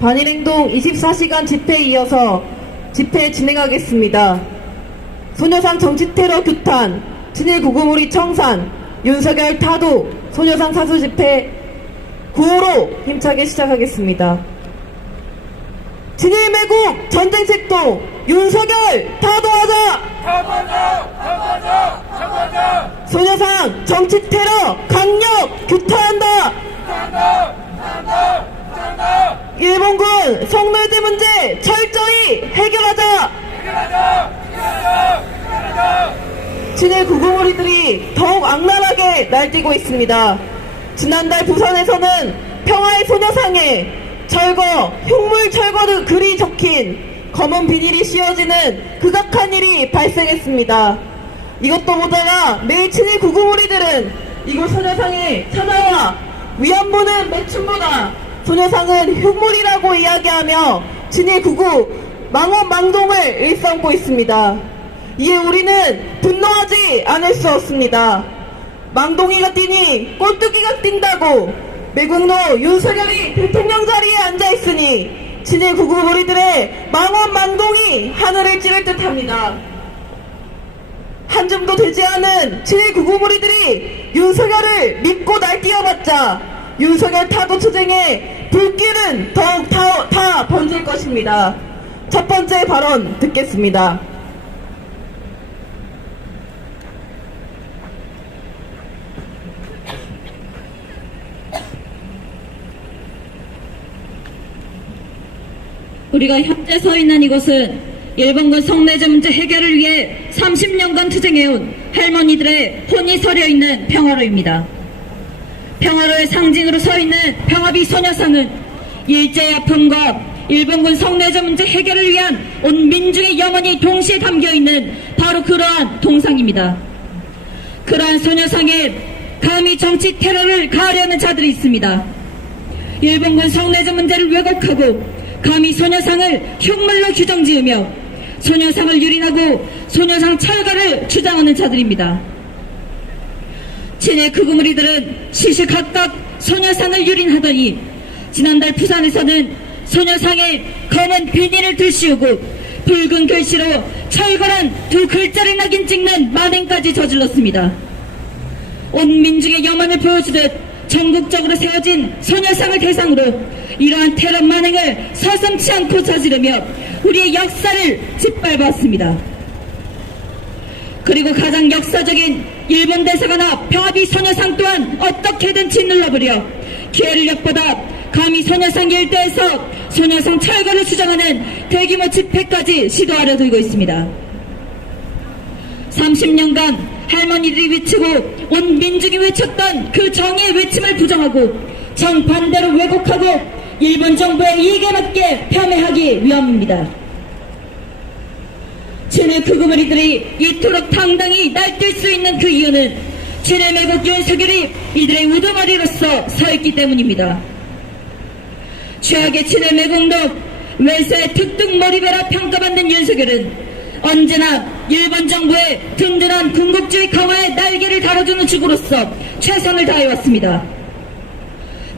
반일행동 24시간 집회에 이어서 집회 진행하겠습니다. 소녀상 정치테러 규탄, 친일 구구무리 청산, 윤석열 타도, 소녀상 사수 집회 9호로 힘차게 시작하겠습니다. 친일 매국 전쟁 책동, 윤석열 타도하자! 타도하자! 소녀상 정치테러 강력 규탄한다! 일본군 성노예대 문제 철저히 해결하자! 친일 구구무리들이 더욱 악랄하게 날뛰고 있습니다. 지난달 부산에서는 평화의 소녀상에 철거, 흉물 철거 등 글이 적힌 검은 비닐이 씌워지는 극악한 일이 발생했습니다. 이것도 모자라 매일 친일 구구무리들은 이곳 소녀상에 찾아와 위안부는 매춘부다, 소녀상은 흉물이라고 이야기하며 친일 구구 망원망동을 일삼고 있습니다. 이에 우리는 분노하지 않을 수 없습니다. 망동이가 뛰니 꼴뚜기가 뛴다고 매국노 윤석열이 대통령 자리에 앉아있으니 친일 구구무리들의 망원망동이 하늘을 찌를 듯합니다. 한 줌도 되지 않은 친일 구구무리들이 윤석열을 믿고 날뛰어봤자 윤석열 타도 투쟁에 불길은 더욱 타 번질 것입니다. 첫 번째 발언 듣겠습니다. 우리가 현재 서 있는 이곳은 일본군 성내제 문제 해결을 위해 30년간 투쟁해온 할머니들의 혼이 서려 있는 평화로입니다. 평화로의 상징으로 서 있는 평화비 소녀상은 일제의 아픔과 일본군 성내제 문제 해결을 위한 온 민중의 영혼이 동시에 담겨있는 바로 그러한 동상입니다. 그러한 소녀상에 감히 정치 테러를 가하려는 자들이 있습니다. 일본군 성내제 문제를 왜곡하고 감히 소녀상을 흉물로 규정지으며 소녀상을 유린하고 소녀상 철거를 주장하는 자들입니다. 친일 구구무리들은 시시각각 소녀상을 유린하더니 지난달 부산에서는 소녀상에 검은 비닐을 들씌우고 붉은 글씨로 철거란 두 글자를 낙인 찍는 만행까지 저질렀습니다. 온 민중의 염원을 보여주듯 전국적으로 세워진 소녀상을 대상으로 이러한 테러 만행을 서슴지 않고 저지르며 우리의 역사를 짓밟았습니다. 그리고 가장 역사적인 일본 대사관 앞 평화비 소녀상 또한 어떻게든 짓눌러버려 기회를 엿보다 감히 소녀상 일대에서 소녀상 철거를 주장하는 대규모 집회까지 시도하려 들고 있습니다. 30년간 할머니들이 외치고 온 민중이 외쳤던 그 정의의 외침을 부정하고 정반대로 왜곡하고 일본 정부의 이익에 맞게 폄훼하기 위함입니다. 친일 구구무리들이 이토록 당당히 날뛸 수 있는 그 이유는 친일 매국 윤석열이 이들의 우두머리로서 서 있기 때문입니다. 최악의 친일 매국노 외세의 특등머리배라 평가받는 윤석열은 언제나 일본 정부의 든든한 군국주의 강화의 날개를 달아주는 주구로서 최선을 다해왔습니다.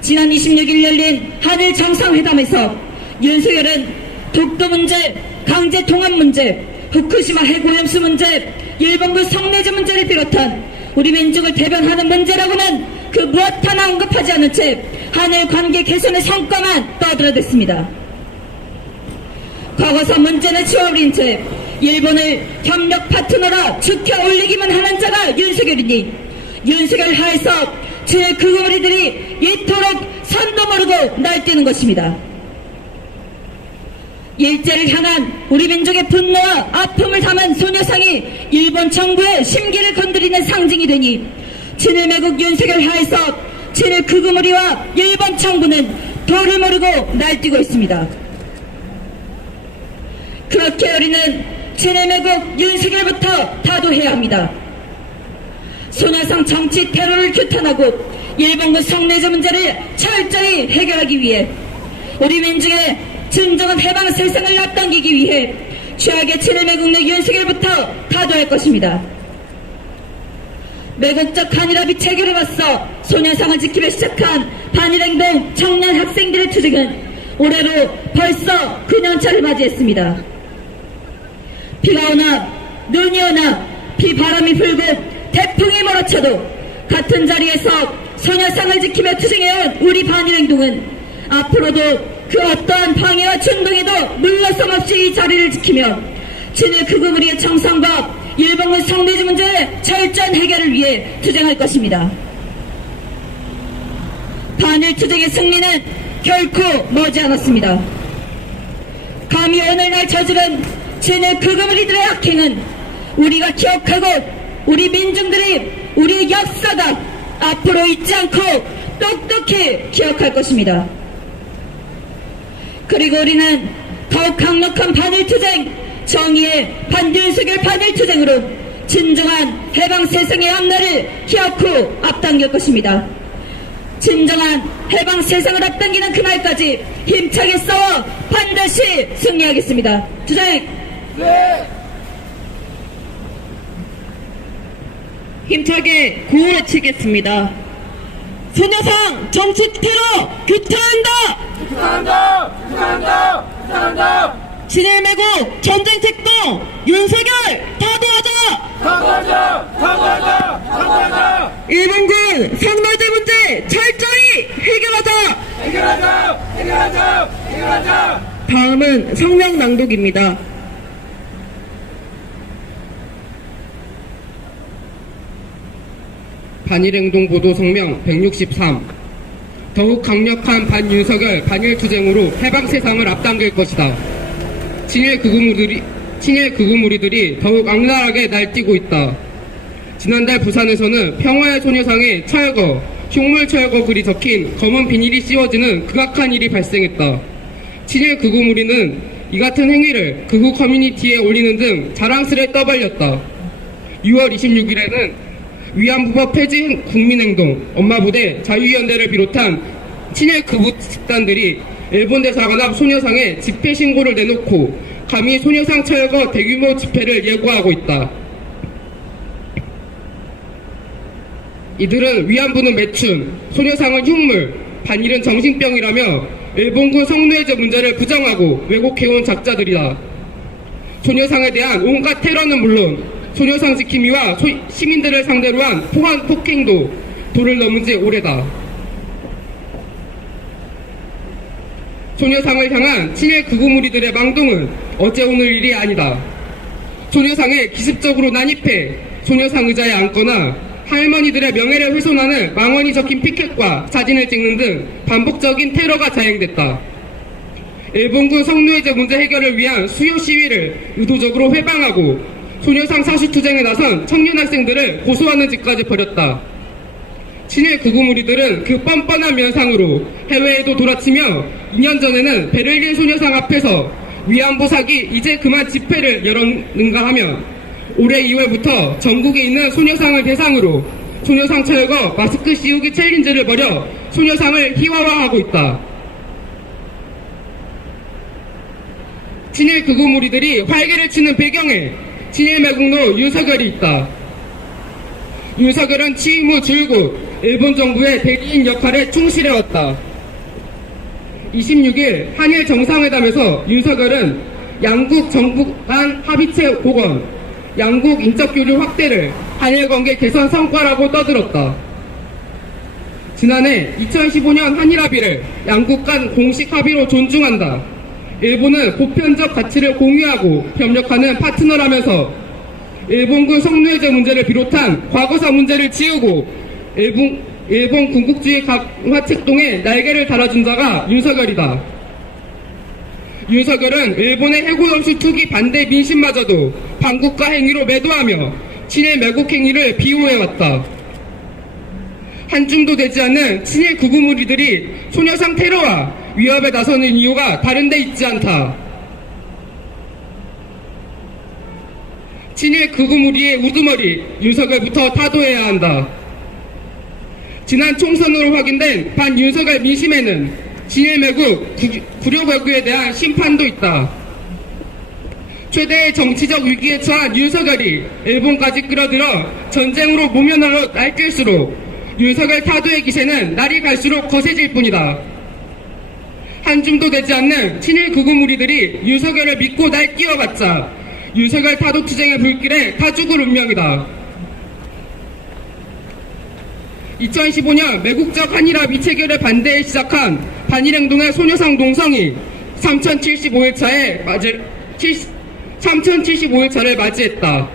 지난 26일 열린 한일 정상회담에서 윤석열은 독도 문제, 강제 통합 문제, 후쿠시마 핵오염수 문제, 일본군 성내제 문제를 비롯한 우리 민족을 대변하는 문제라고는 그 무엇 하나 언급하지 않은 채 한일 관계 개선의 성과만 떠들어댔습니다. 과거사 문제는 지워버린 채 일본을 협력 파트너라 축혀 올리기만 하는 자가 윤석열이니 윤석열 하에서 친일 구구무리들이 이토록 산도 모르고 날뛰는 것입니다. 일제를 향한 우리 민족의 분노와 아픔을 담은 소녀상이 일본 정부의 심기를 건드리는 상징이 되니 친일 매국 윤석열 하에서 친일 구구무리와 일본 정부는 도를 모르고 날뛰고 있습니다. 그렇게 우리는 친일 매국 윤석열부터 타도해야 합니다. 소녀상 정치 테러를 규탄하고 일본군 성내제 문제를 철저히 해결하기 위해 우리 민중의 진정한 해방 세상을 앞당기기 위해 최악의 친일 매국노 윤석열부터 타도할 것입니다. 매국적 한일합의 체결에 맞서 소녀상을 지키며 시작한 반일행동 청년 학생들의 투쟁은 올해로 벌써 9년차를 맞이했습니다. 비가 오나 눈이 오나 비바람이 불고 태풍이 몰아쳐도 같은 자리에서 소녀상을 지키며 투쟁해온 우리 반일행동은 앞으로도 그 어떠한 방해와 충동에도 물러섬 없이 이 자리를 지키며 친일 극우 무리의 청산과 일본군 성내지 문제의 철저한 해결을 위해 투쟁할 것입니다. 반일 투쟁의 승리는 결코 머지않았습니다. 감히 오늘날 저지른 친일 극우 무리들의 악행은 우리가 기억하고 우리 민중들이 우리의 역사가 앞으로 잊지 않고 똑똑히 기억할 것입니다. 그리고 우리는 더욱 강력한 반일투쟁, 정의의 반윤석열 반일투쟁으로 진정한 해방 세상의 앞날을 기어코 앞당길 것입니다. 진정한 해방 세상을 앞당기는 그날까지 힘차게 싸워 반드시 승리하겠습니다. 투쟁! 네. 힘차게 구호외치겠습니다. 소녀상 정치 테러 규탄한다! 규탄한다! 규탄한다! 규탄한다! 친일 매국 전쟁 책동 윤석열 타도하자! 사과하자! 사과하자! 사과하자! 일본군 성노제 문제 철저히 해결하자! 해결하자! 해결하자! 해결하자! 다음은 성명 낭독입니다. 반일행동 보도 성명 163. 더욱 강력한 반윤석열 반일투쟁으로 해방 세상을 앞당길 것이다. 친일 극우 무리들이 더욱 악랄하게 날뛰고 있다. 지난달 부산에서는 평화의 소녀상에 철거, 흉물 철거 글이 적힌 검은 비닐이 씌워지는 극악한 일이 발생했다. 친일 극우 무리는 이 같은 행위를 극우 커뮤니티에 올리는 등 자랑스레 떠벌렸다. 6월 26일에는 위안부법 폐지 국민행동, 엄마부대, 자유연대를 비롯한 친일 극우 집단들이 일본 대사관 앞 소녀상에 집회 신고를 내놓고 감히 소녀상 철거 대규모 집회를 예고하고 있다. 이들은 위안부는 매춘, 소녀상은 흉물, 반일은 정신병이라며 일본군 성노예제 문제를 부정하고 왜곡해온 작자들이다. 소녀상에 대한 온갖 테러는 물론 소녀상 지킴이와 시민들을 상대로 한 포환 폭행도 도를 넘은 지 오래다. 소녀상을 향한 친일 극우 무리들의 망동은 어제 오늘 일이 아니다. 소녀상에 기습적으로 난입해 소녀상 의자에 앉거나 할머니들의 명예를 훼손하는 망언이 적힌 피켓과 사진을 찍는 등 반복적인 테러가 자행됐다. 일본군 성노예제 문제 해결을 위한 수요 시위를 의도적으로 회방하고 소녀상 사수투쟁에 나선 청년 학생들을 고소하는 짓까지 벌였다. 친일 극우 무리들은 그 뻔뻔한 면상으로 해외에도 돌아치며 2년 전에는 베를린 소녀상 앞에서 위안부 사기 이제 그만 집회를 열었는가 하면 올해 2월부터 전국에 있는 소녀상을 대상으로 소녀상 철거 마스크 씌우기 챌린지를 벌여 소녀상을 희화화하고 있다. 친일 극우 무리들이 활개를 치는 배경에 친일 매국노 윤석열이 있다. 윤석열은 취임 후 줄곧 일본 정부의 대리인 역할에 충실해왔다. 26일 한일 정상회담에서 윤석열은 양국 정부 간 합의체 복원, 양국 인적 교류 확대를 한일 관계 개선 성과라고 떠들었다. 지난해 2015년 한일 합의를 양국 간 공식 합의로 존중한다. 일본은 보편적 가치를 공유하고 협력하는 파트너라면서 일본군 성노예제 문제를 비롯한 과거사 문제를 지우고 일본 군국주의 강화 책동에 날개를 달아준 자가 윤석열이다. 윤석열은 일본의 해고연수 투기 반대 민심마저도 반국가 행위로 매도하며 친일 매국 행위를 비호해왔다. 한줌도 되지 않는 친일 극우 무리들이 소녀상 테러와 위협에 나서는 이유가 다른 데 있지 않다. 친일 극우 무리의 우두머리 윤석열부터 타도해야 한다. 지난 총선으로 확인된 반윤석열 민심에는 친일 매국, 구려 외구에 대한 심판도 있다. 최대의 정치적 위기에 처한 윤석열이 일본까지 끌어들여 전쟁으로 모면하러 날뛸수록 윤석열 타도의 기세는 날이 갈수록 거세질 뿐이다. 한 줌도 되지 않는 친일 극우 무리들이 윤석열을 믿고 날뛰어봤자 윤석열 타도 투쟁의 불길에 다 죽을 운명이다. 2015년 매국적 한일합의 체결에 반대해 시작한 반일행동의 소녀상 동성이 3075일차를 맞이했다.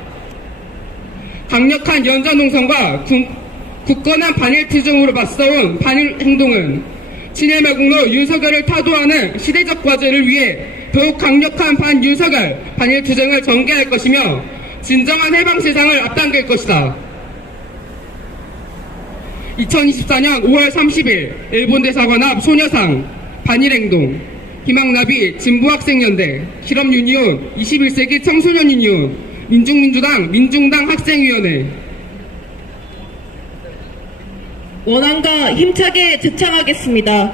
강력한 연좌농성과 굳건한 반일 투쟁으로 맞서온 반일행동은 친일 매국노 윤석열을 타도하는 시대적 과제를 위해 더욱 강력한 반윤석열 반일 투쟁을 전개할 것이며 진정한 해방 세상을 앞당길 것이다. 2024년 5월 30일 일본 대사관 앞 소녀상, 반일행동, 희망나비 진보학생연대, 실업유니온, 21세기 청소년유니온, 민중민주당, 민중당 학생위원회. 원안과 힘차게 제창하겠습니다.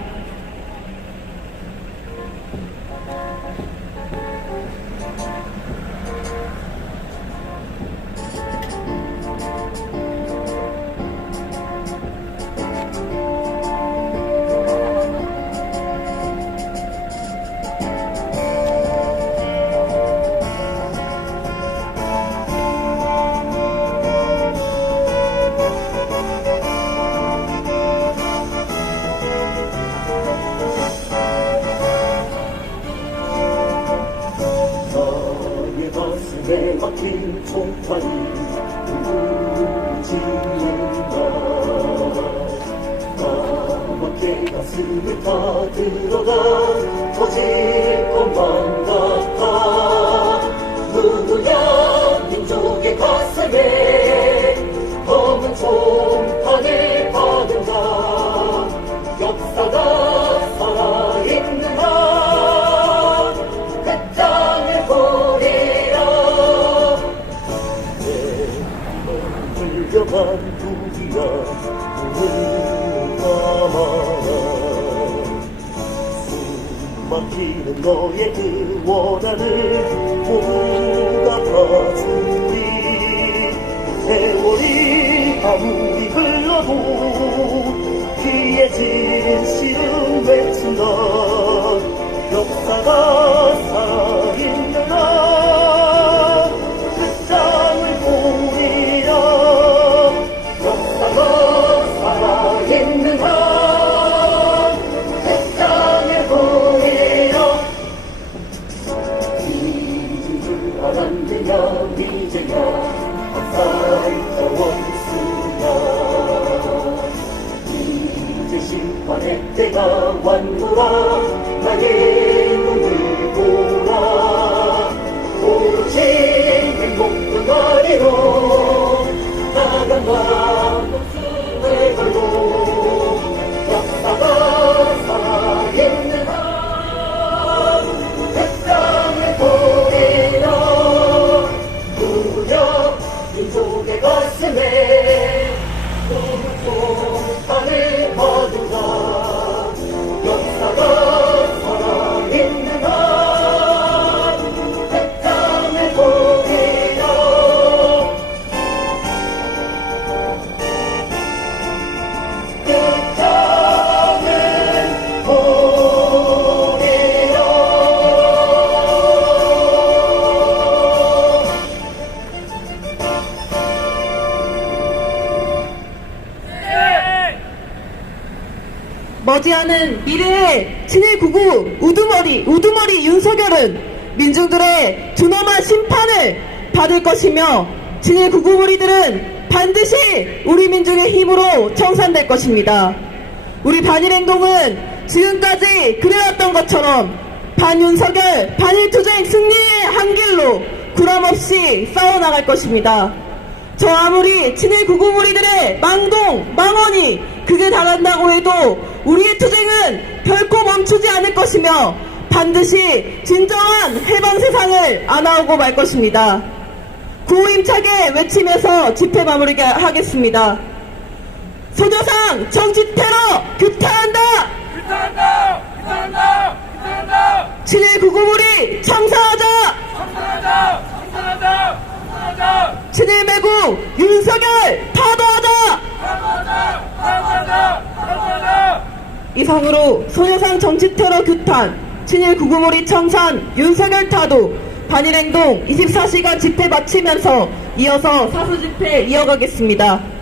가슴에 막힌 총탄이 울부짖는다. 까맣게 가슴을 타들어가 터질 것만 같아. 누구야 민족의 가슴에 검은 총탄을 받은가. 역사가 살아있는 한 그 땅을 보내라. 내 불려간 누구야 눈을 감아라. 숨막히는 너의 그 원한을 모두 갚아주리. 세월이 아무리 흘러도 피의 진실은 외친다. 역사가 살아있는 한 그 땅을 보리라. 역사가 살아있는 한 그 땅을 보리라. 잊은 줄 알았느냐 이제야 박살자 원수야. 이제 심판의 때가 왔노라. 나의 눈을 보라. 오로지 행복한 아래로 나아간다. 목숨을 걸고 역사가 살아있는 한 그 땅을 보리라. 누구냐 민족의 가슴에 검은 총탄을 받은가. 역사가 살아있는 한 그 땅을 보리라. 그 땅을 보리라. 머지않은 미래의 친일 구구 우두머리 윤석열은 민중들의 준엄한 심판을 받을 것이며 친일 구구 무리들은 반드시 우리 민중의 힘으로 청산될 것입니다. 우리 반일행동은 지금까지 그래왔던 것처럼 반윤석열 반일투쟁 승리의 한 길로 구람없이 싸워나갈 것입니다. 저 아무리 친일 구구 무리들의 망언이 극에 달한다고 해도 우리의 투쟁은 결코 멈추지 않을 것이며 반드시 진정한 해방 세상을 안아오고 말 것입니다. 구호 힘차게 외치면서 집회 마무리하겠습니다. 소녀상 정치 테러 규탄한다. 규탄한다! 규탄한다! 규탄한다! 친일 구구 무리 청사하자. 청산하자! 청산하자! 청산하자! 친일 매국 윤석열 파도하자. 사과하자! 사과하자! 사과하자! 이상으로 소녀상 정치테러 규탄, 친일 구구몰이 청산, 윤석열 타도, 반일행동 24시간 집회 마치면서 이어서 사수집회 이어가겠습니다.